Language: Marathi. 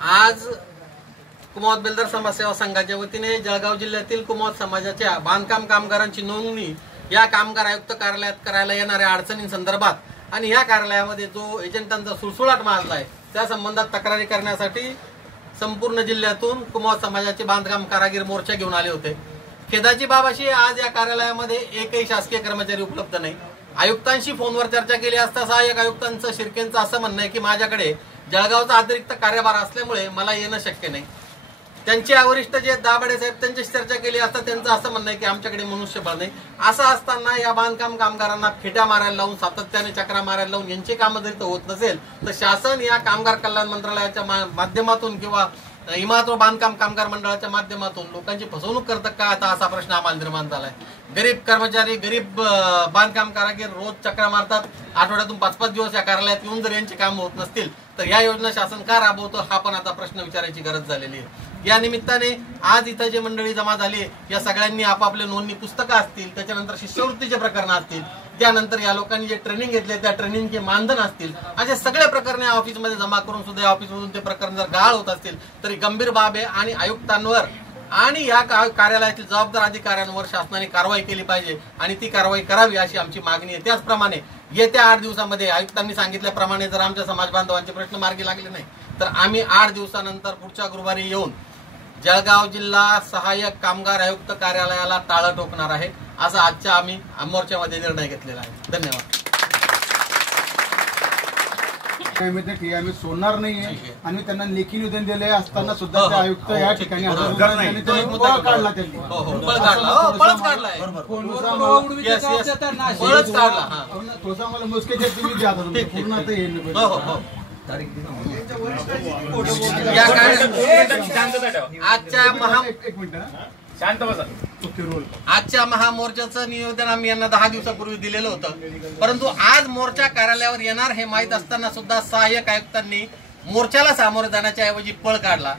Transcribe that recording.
आज कुमावत बेलदार समाज सेवा संघाच्या वतीने जळगाव जिल्ह्यातील कुमावत समाजाच्या बांधकाम कामगारांची नोंदणी या कामगार आयुक्त कार्यालयात करायला येणाऱ्या अडचणींसंदर्भात आणि या कार्यालयामध्ये जो एजंटांचा सुळसुळाट माजला आहे त्या संबंधात तक्रारी करण्यासाठी संपूर्ण जिल्ह्यातून कुमावत समाजाचे बांधकाम कारागीर मोर्चा घेऊन आले होते. खेदाची बाब अशी आज या कार्यालयामध्ये एकही शासकीय कर्मचारी उपलब्ध नाही. आयुक्तांशी फोनवर चर्चा केली असता सहाय्यक आयुक्तांचं शिर्केंचं असं म्हणणं आहे की माझ्याकडे जळगावचा अतिरिक्त कार्यभार असल्यामुळे मला येणं शक्य नाही. त्यांचे वरिष्ठ जे दाभाडे साहेब त्यांच्याशी चर्चा केली असता त्यांचं असं म्हणणं आहे की आमच्याकडे मनुष्यबळ नाही. असं असताना या बांधकाम कामगारांना फिट्या मारायला लावून सातत्याने चक्रा मारायला लावून यांचे कामं जरी तर होत नसेल तर शासन या कामगार कल्याण मंत्रालयाच्या माध्यमातून किंवा इमारत व बांधकाम कामगार मंडळाच्या माध्यमातून लोकांची फसवणूक करतात का? आता असा प्रश्न आम्हाला निर्माण झालाय. गरीब कर्मचारी गरीब बांधकाम कारागीर रोज चक्रा मारतात. आठवड्यातून पाच पाच दिवस या कार्यालयात येऊन जर यांची कामं होत नसतील तर या योजना शासन का राबवतो हा पण आता प्रश्न विचारायची गरज झालेली आहे. या निमित्ताने आज इथं जे मंडळी जमा झाली या सगळ्यांनी आपापले नोंदणी पुस्तकं असतील त्याच्यानंतर शिष्यवृत्तीचे प्रकरण असतील त्यानंतर या लोकांनी जे ट्रेनिंग घेतले त्या ट्रेनिंगचे मानधन असतील असे सगळे प्रकरणे या ऑफिसमध्ये जमा करून सुद्धा या ऑफिसमधून ते प्रकरण जर गाळ होत असतील तरी गंभीर बाब आहे आणि आयुक्तांवर आणि या कार्यालयातील जबाबदार अधिकाऱ्यांवर शासनाने कारवाई केली पाहिजे आणि ती कारवाई करावी अशी आमची मागणी आहे. त्याचप्रमाणे येत्या आठ दिवसामध्ये आयुक्तांनी सांगितल्याप्रमाणे जर आमच्या समाज बांधवांचे प्रश्न मार्गी लागले नाही तर आम्ही आठ दिवसानंतर पुढच्या गुरुवारी येऊन जळगाव जिल्हा सहाय्यक कामगार आयुक्त कार्यालयाला टाळं टोकणार आहे असा आजच्या आम्ही मोर्चामध्ये निर्णय घेतलेला आहे. धन्यवाद. आहे की आम्ही सोडणार नाहीये. आणि त्यांना लेखी निवेदन दिले असताना सुद्धा हो, ते हो. आयुक्त हो, या ठीक ठिकाणी. हजर. होते आणि तो त्यांनी एक मुद्दा पळ काढला त्यांनी. हो हो. असं पळ काढला. हो, थोडंसं पळच आम्हाला- काढलाय. थोडंसं आम्हाला- येस येस पळच काढला. हा. थोडंसं आम्हाला मुसकेच्या तुम्ही द्या आता तुमचं. ठीक, ठीक, पूर्ण आता ठीक. येईल हो हो हो. या काय आजच्या महा एक एक मिनिट हा. शांत बसा. आजच्या महामोर्चाचं निवेदन आम्ही यांना दहा दिवसापूर्वी दिलेलं होतं. परंतु आज मोर्चा कार्यालयावर येणार हे माहीत असताना सुद्धा सहाय्यक आयुक्तांनी मोर्चाला सामोरे जाण्याच्या ऐवजी पळ काढला.